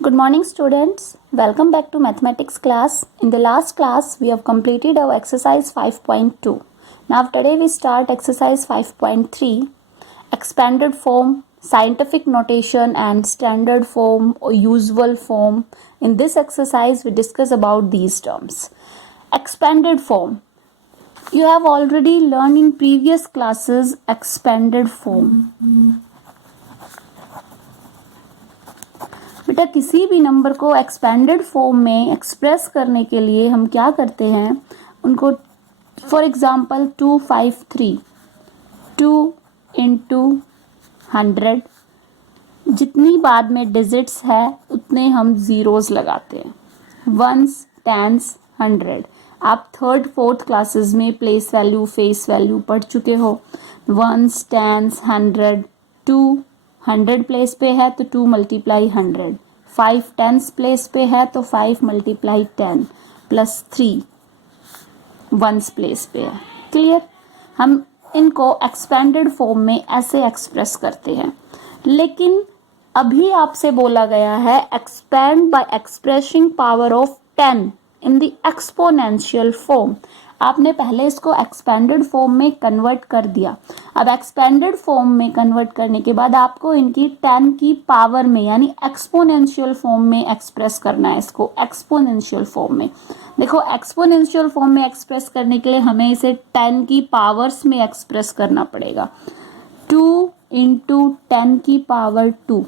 Good morning students. Welcome back to mathematics class. In the last class we have completed our exercise 5.2. Now today we start exercise 5.3, expanded form, scientific notation and standard form or usual form. In this exercise we discuss about these terms. Expanded form. You have already learned in previous classes expanded form. बेटा किसी भी number को expanded form में express करने के लिए हम क्या करते हैं, उनको फॉर एग्जांपल 253 2 इंटू 100, जितनी बाद में डिजिट्स है उतने हम ज़ीरोज़ लगाते हैं. Ones, tens, 100. आप थर्ड फोर्थ क्लासेस में प्लेस वैल्यू, फेस वैल्यू पढ़ चुके हो. Once, tens, 100. 200 प्लेस पे है तो 2 मल्टीप्लाई 100. 5 टेंस प्लेस पे है तो 5 मल्टीप्लाई 10 प्लस 3 वंस प्लेस पे है. क्लियर? हम इनको एक्सपेंडेड फॉर्म में ऐसे एक्सप्रेस करते हैं. लेकिन अभी आपसे बोला गया है expand bye expressing power of 10 in the exponential form. आपने पहले इसको एक्सपेंडेड फॉर्म में कन्वर्ट कर दिया. अब एक्सपेंडेड फॉर्म में कन्वर्ट करने के बाद आपको इनकी 10 की पावर में यानी एक्सपोनेंशियल फॉर्म में एक्सप्रेस करना है. इसको एक्सपोनेंशियल फॉर्म में देखो, एक्सपोनेंशियल फॉर्म में एक्सप्रेस करने के लिए हमें इसे 10 की पावर्स में एक्सप्रेस करना पड़ेगा. 2 इंटू 10 की पावर 2,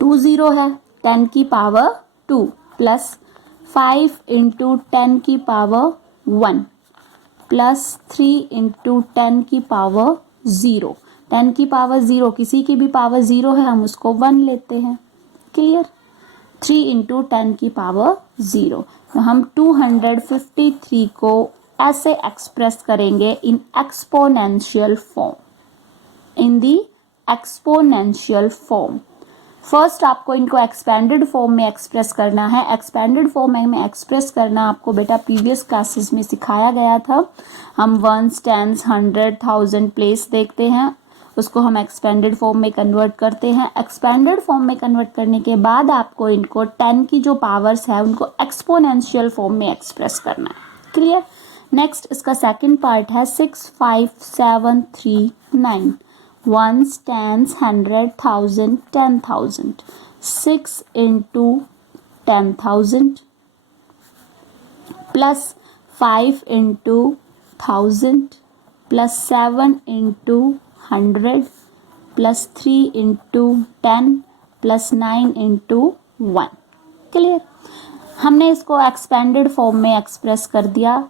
2 0 है, 10 की पावर 2 प्लस 5 इंटू 10 की पावर 1 प्लस 3 इंटू 10 की पावर 0. 10 की पावर 0, किसी की भी पावर 0 है हम उसको 1 लेते हैं. क्लियर? 3 इंटू 10 की पावर 0. तो हम 253 को ऐसे एक्सप्रेस करेंगे in exponential form. In the exponential form first आपको इनको एक्सपेंडेड फॉर्म में एक्सप्रेस करना है. एक्सपेंडेड फॉर्म में एक्सप्रेस करना आपको बेटा प्रीवियस क्लासेस में सिखाया गया था. हम वंस, टेंस, 100, 1000 प्लेस देखते हैं, उसको हम एक्सपेंडेड फॉर्म में कन्वर्ट करते हैं. एक्सपेंडेड फॉर्म में कन्वर्ट करने के बाद आपको इनको 10 की जो पावर्स है उनको एक्सपोनेंशियल फॉर्म में एक्सप्रेस करना है. क्लियर? नेक्स्ट इसका सेकेंड पार्ट है 6, 5, 7, 3, 9. Ones, tens, 100, 1000, 10,000. 6 into 10,000 plus 5 into 1000 plus 7 into 100 plus 3 into 10 plus 9 into 1. Clear? हमने इसको एक्सपेंडेड फॉर्म में एक्सप्रेस कर दिया.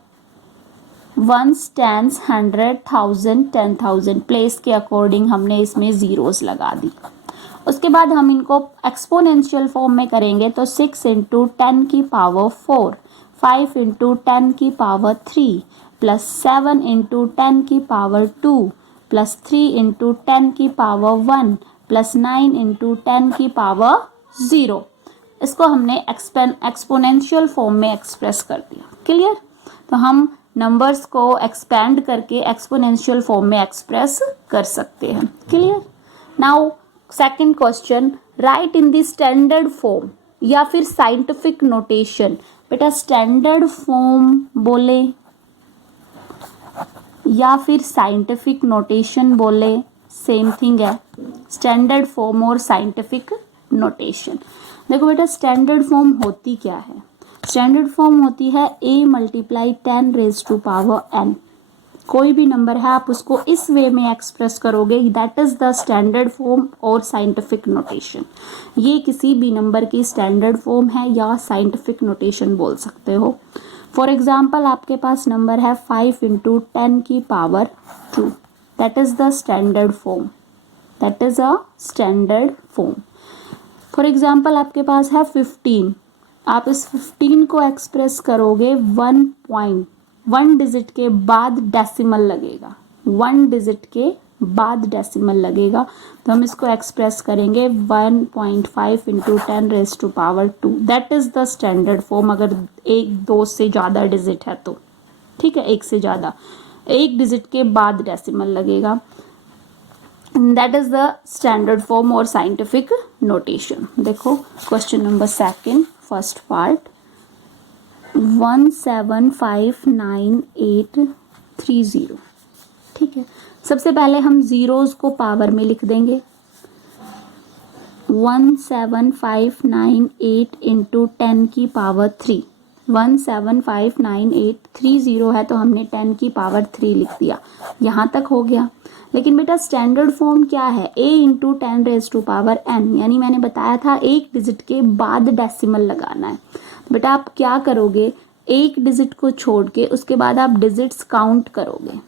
वंस, टेंस, 100, 1000, 10,000 प्लेस के अकॉर्डिंग हमने इसमें ज़ीरोज़ लगा दी. उसके बाद हम इनको एक्सपोनेंशियल फॉर्म में करेंगे तो 6 इंटू 10 की पावर 4, 5 इंटू 10 की पावर 3 प्लस 7 इंटू 10 की पावर 2 प्लस 3 इंटू 10 की पावर 1 प्लस 9 इंटू 10 की पावर 0. इसको हमने एक्सपोनेंशियल फॉर्म में एक्सप्रेस कर दिया. क्लियर? तो हम नंबर्स को एक्सपेंड करके एक्सपोनेंशियल फॉर्म में एक्सप्रेस कर सकते हैं. Clear? Now second question, right in the standard form या फिर साइंटिफिक नोटेशन. बेटा स्टैंडर्ड फॉर्म बोले या फिर साइंटिफिक नोटेशन बोले सेम थिंग है. स्टैंडर्ड फॉर्म और साइंटिफिक नोटेशन. देखो बेटा स्टैंडर्ड फॉर्म होती क्या है. स्टैंडर्ड फॉर्म होती है a multiply 10 raise to power n. कोई भी नंबर है आप उसको इस वे में एक्सप्रेस करोगे, that is the standard form और साइंटिफिक नोटेशन. ये किसी भी नंबर की स्टैंडर्ड फॉर्म है या साइंटिफिक नोटेशन बोल सकते हो. फॉर एग्जाम्पल आपके पास नंबर है 5 इंटू 10 की power 2, that is the standard form. That is a standard form. For example आपके पास है 15. आप इस 15 को एक्सप्रेस करोगे 1 डिजिट के बाद डेसिमल लगेगा. 1 डिजिट के बाद डेसिमल लगेगा तो हम इसको एक्सप्रेस करेंगे 1.5 into 10 raise to power 2. That is the standard form. अगर 1-2 से ज़्यादा डिजिट है तो ठीक है, 1 से ज़्यादा, 1 डिजिट के बाद डेसिमल लगेगा. That is the standard form और साइंटिफिक नोटेशन। देखो question number second first part 1759830। ठीक है, सबसे पहले हम जीरोस को पावर में लिख देंगे। 17598 इंटू 10 की पावर 3। 1759830 है तो हमने 10 की पावर 3 लिख दिया। यहाँ तक हो गया। लेकिन बेटा स्टैंडर्ड फॉर्म क्या है? a into 10 raise to power n, यानी मैंने बताया था एक डिजिट के बाद डेसिमल लगाना है। तो बेटा आप क्या करोगे, एक डिजिट को छोड़ के उसके बाद आप डिजिट्स काउंट करोगे।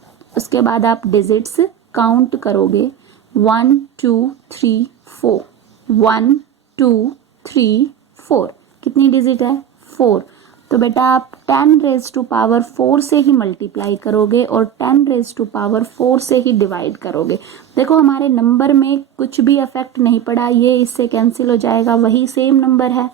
1 2 3 4, 1 2 3 4, कितनी डिजिट है? 4। तो बेटा आप 10 रेज टू पावर 4 से ही मल्टीप्लाई करोगे और 10 रेज टू पावर 4 से ही डिवाइड करोगे। देखो हमारे नंबर में कुछ भी इफेक्ट नहीं पड़ा, ये इससे कैंसिल हो जाएगा, वही सेम नंबर है।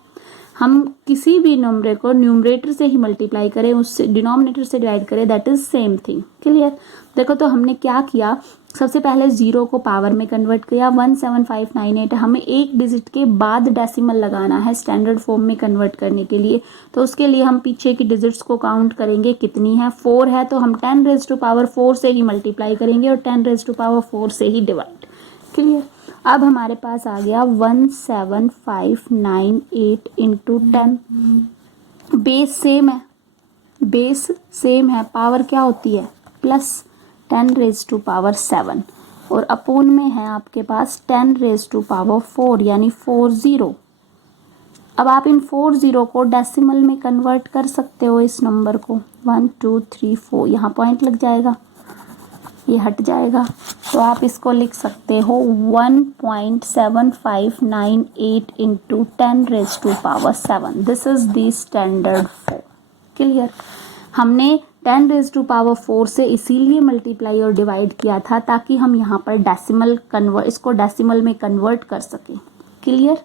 हम किसी भी नंबर को न्यूमरेटर से ही मल्टीप्लाई करें, उससे डिनोमिनेटर से डिवाइड करें, that is same thing. Clear? देखो तो हमने क्या किया, सबसे पहले जीरो को पावर में कन्वर्ट किया। 17598 हमें एक डिजिट के बाद डेसिमल लगाना है स्टैंडर्ड फॉर्म में कन्वर्ट करने के लिए। तो उसके लिए हम पीछे की डिजिट्स को काउंट करेंगे, कितनी है? 4 है, तो हम 10 रेज टू पावर 4 से ही मल्टीप्लाई करेंगे और 10 रेज टू पावर 4 से ही डिवाइड। क्लियर? अब हमारे पास आ गया 17598 इंटू 10। बेस सेम है, पावर क्या होती है? प्लस 10 रेज टू पावर 7 और अपोन में है आपके पास 10 रेज टू पावर 4 यानी 40। अब आप इन 40 को डेसिमल में कन्वर्ट कर सकते हो इस नंबर को। 1 2 3 4, यहाँ पॉइंट लग जाएगा, ये हट जाएगा, तो आप इसको लिख सकते हो 1.7598 into 10 raise to power 7। This is the standard form. Clear? हमने 10 रेज टू पावर 4 से इसीलिए मल्टीप्लाई और डिवाइड किया था ताकि हम यहाँ पर इसको डेसिमल में कन्वर्ट कर सकें। क्लियर?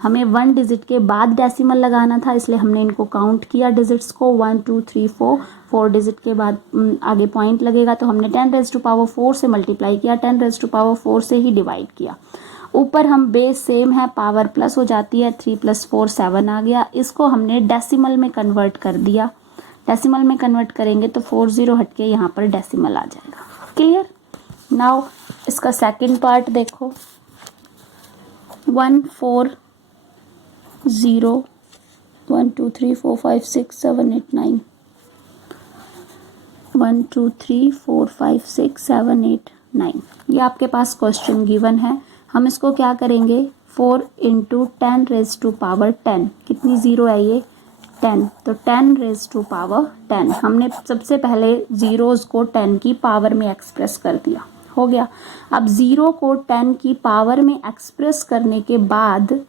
हमें 1 डिजिट के बाद डेसिमल लगाना था, इसलिए हमने इनको काउंट किया डिजिट्स को 1 2 3 4 डिजिट के बाद आगे पॉइंट लगेगा, तो हमने 10 रेज टू पावर 4 से मल्टीप्लाई किया, 10 रेज टू पावर 4 से ही डिवाइड किया। ऊपर हम बेस सेम है, पावर प्लस हो जाती है, 3 + 4 7 आ गया। इसको हमने डेसिमल में कन्वर्ट कर दिया। डेसिमल में कन्वर्ट करेंगे तो 40 हट के यहाँ पर डेसिमल आ जाएगा। क्लियर? नाउ इसका सेकंड पार्ट देखो, 1 4 0 1 2 3 4 5 6 7 8 9 1 2 3 4 5 6 7 8 9, ये आपके पास क्वेश्चन गिवन है। हम इसको क्या करेंगे, 4 इंटू 10 रेज टू पावर 10, कितनी जीरो है ये? 10, तो 10 रेज टू पावर 10। हमने सबसे पहले जीरोस को 10 की पावर में एक्सप्रेस कर दिया, हो गया। अब जीरो को 10 की पावर में एक्सप्रेस करने के बाद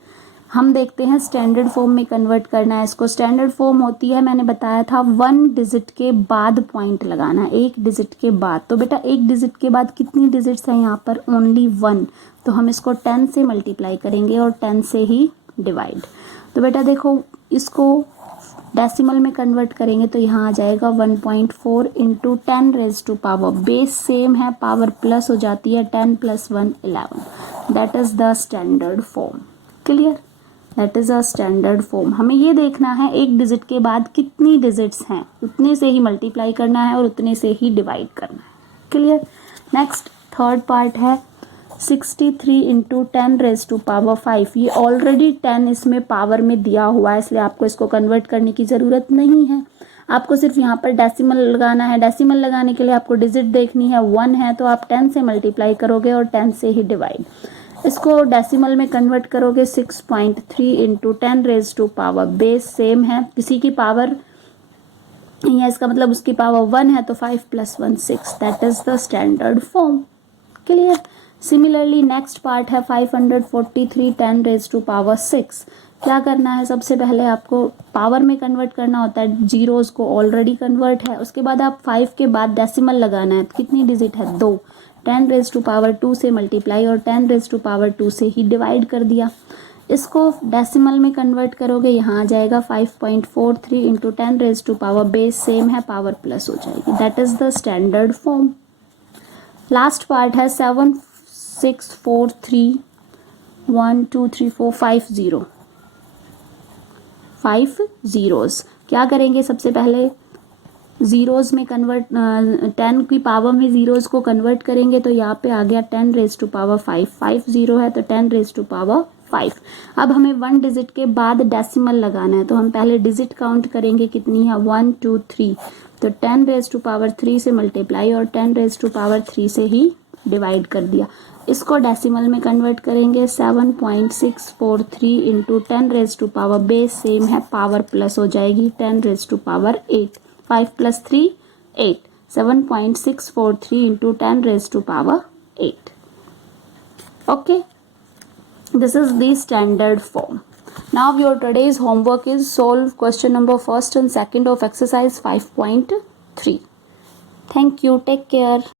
हम देखते हैं स्टैंडर्ड फॉर्म में कन्वर्ट करना है इसको। स्टैंडर्ड फॉर्म होती है, मैंने बताया था 1 डिजिट के बाद पॉइंट लगाना है, एक डिजिट के बाद। तो बेटा एक डिजिट के बाद कितनी डिजिट्स हैं यहाँ पर? ओनली 1, तो हम इसको 10 से मल्टीप्लाई करेंगे और 10 से ही डिवाइड। तो बेटा देखो इसको डेसिमल में कन्वर्ट करेंगे तो यहाँ आ जाएगा 1.4 into 10 raise to power, base same है, पावर प्लस हो जाती है, 10 + 1 11। That is the standard form. Clear? That is a standard form. हमें ये देखना है एक डिजिट के बाद कितनी डिजिट्स हैं, उतने से ही मल्टीप्लाई करना है और उतने से ही डिवाइड करना है। क्लियर? नेक्स्ट थर्ड पार्ट है 63 इंटू 10 रेज टू पावर 5। ये ऑलरेडी 10 इसमें पावर में दिया हुआ है, इसलिए आपको इसको कन्वर्ट करने की ज़रूरत नहीं है। आपको सिर्फ यहाँ पर डेसिमल लगाना है। डेसिमल लगाने के लिए आपको डिजिट देखनी है, 1 है तो आप 10 से मल्टीप्लाई करोगे और 10 से ही डिवाइड। इसको डेसिमल में कन्वर्ट करोगे 6.3 into 10 raise to power, base same है, किसी की पावर या इसका मतलब उसकी पावर 1 है तो 5 + 1 6। That is the standard form. Clear? Similarly next part है 543 10 रेज टू पावर 6। क्या करना है, सबसे पहले आपको पावर में कन्वर्ट करना होता है, जीरोस को ऑलरेडी कन्वर्ट है। उसके बाद आप 5 के बाद डेसिमल लगाना है, कितनी डिजिट है? 2, 10 रेज टू पावर 2 से मल्टीप्लाई और 10 रेज टू पावर 2 से ही डिवाइड कर दिया। इसको डेसिमल में कन्वर्ट करोगे, यहाँ आ जाएगा 5.43 into 10 raise to power, base same है, पावर प्लस हो जाएगी। That is the standard form. Last part है 6 4 3 1 2 3 4 5 0 5 zeros। क्या करेंगे सबसे पहले ज़ीरोज़ में कन्वर्ट 10 की पावर में ज़ीरोज़ को कन्वर्ट करेंगे तो यहाँ पे आ गया 10 रेज़ टू पावर 5 5 0 है तो 10 रेज़ टू पावर 5। अब हमें 1 डिजिट के बाद डेसिमल लगाना है तो हम पहले डिजिट काउंट करेंगे कितनी है 1 2 3 तो 10 रेज़ टू पावर 3 से मल्टीप्लाई और 10 रेज़ टू पावर 3 से ही डिवाइड कर दिया। इसको डेसिमल में कन्वर्ट करेंगे 7.643 into 10 raise to power base same है पावर प्लस हो जाएगी 10 raise to power 8 5 plus 3 8 7.643 into 10 raised to power 8. Okay, this is the standard form. Now your today's homework is solve question number first and second of exercise 5.3. Thank you, take care.